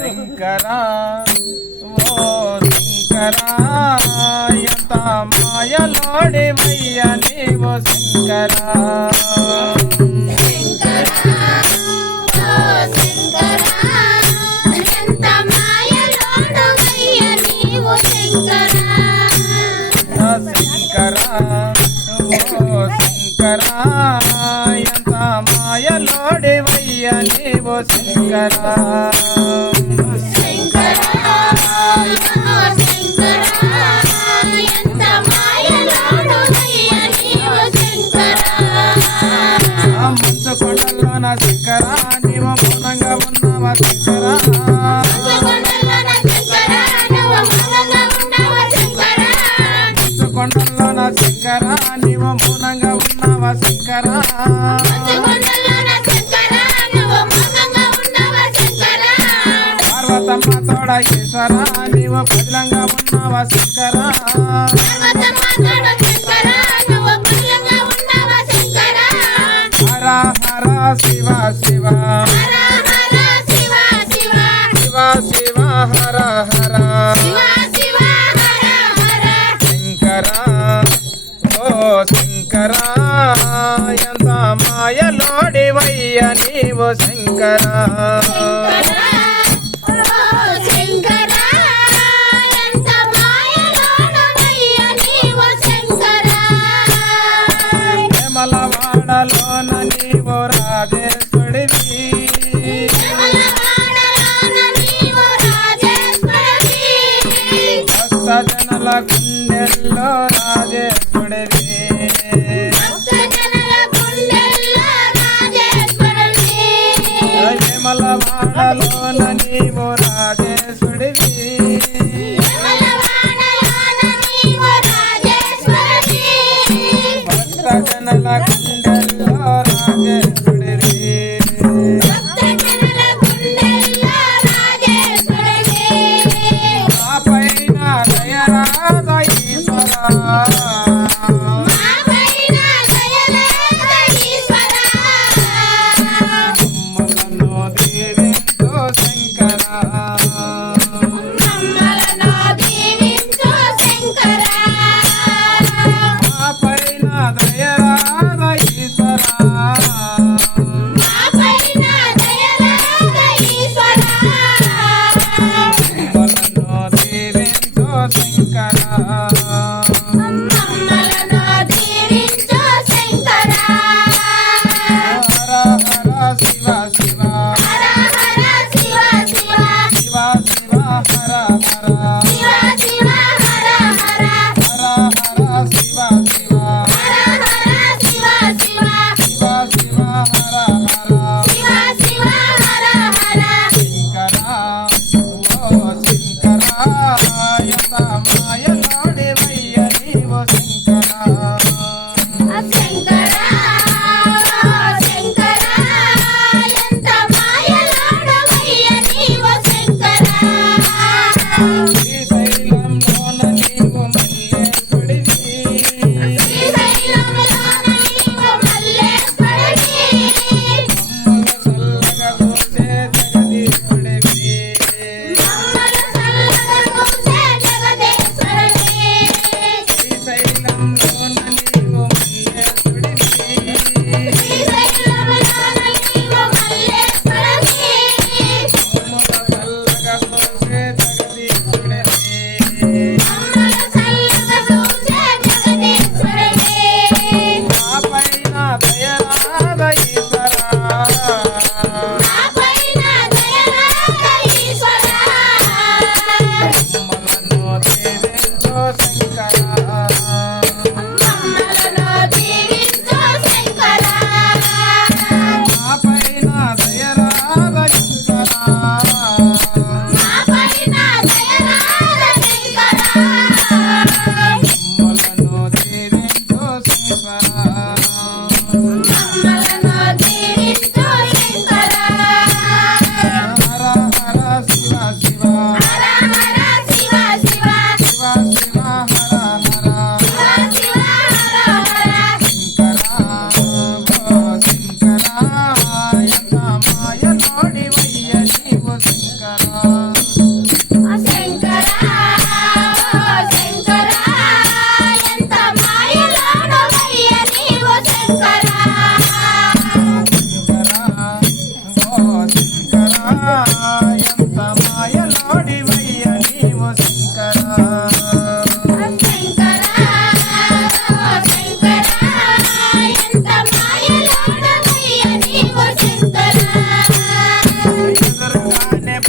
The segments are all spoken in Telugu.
శంకరా ఓ శంకరా ఎంత మాయలోడివయ్య నీవు శంకరా శంకరా ఎంత మాయలోడివయ్య నీవు శంకరా ముంచుకొండలోన శంకరా నీవు మౌనంగా ఉన్నావా శంకరా కొండల్లోన శంకరా నీవు మౌనంగా ఉన్నావా శంకరా పార్వతమ్మ తోడ ఈశ్వరా నీవు పదిలంగా ఉన్నావా శంకరా హర హర శివ శివ శివ శివ హర హర శంకరా ఎంత మాయలోడివయ్య నీవు శంకరా వేమలవాడలోన నీవు రాజేశ్వడివి భక్త జనల గుండెల్లో రాజేశ్వడివి వేమలవాడలోన నీవు రాజేశ్వడివి భక్త జనల గుండెల్లో రాజేశ్వడివి మా పైన దయరాధ ఈశ్వరా మమ్మలను దీవించు శంకరా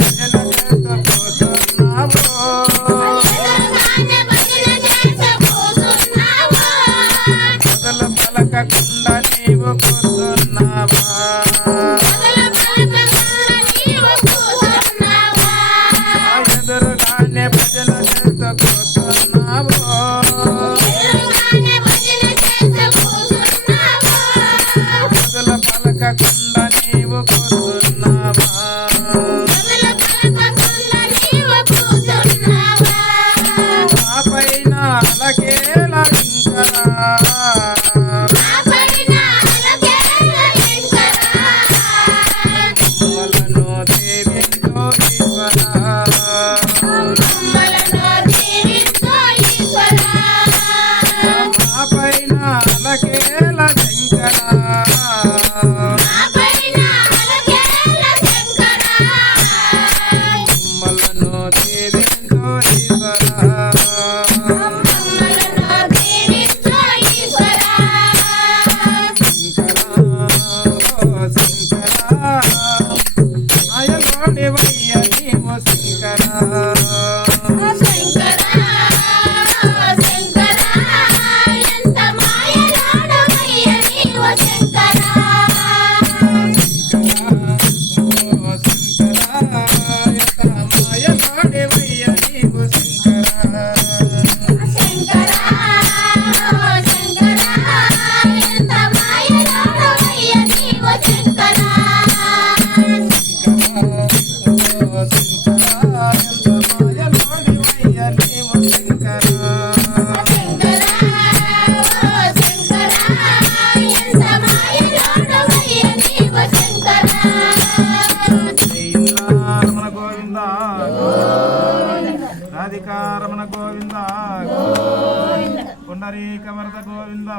భజన చేస్తూ కూర్చున్నావు మొదలు పలకకుండా నీవు కూర్చున్నావా ఎదురుగానే భజన చేస్తూ కూర్చున్నావు మొదలు పలకకుండా నీవు కూర్చున్నావా ఆ పైన అలకేలా ఇంకరా మమ్మలను దేవిందో ఈశ్వరా మా పైన అలకేలా శంకరా మమ్మలను దేవిందో ఈశ్వరా మాయలోడివయ్య నీవు శంకరా మాయలోడివయ్య నీవు శంకరా రాధికారమణ గోవింద పుండరీకమరద గోవింద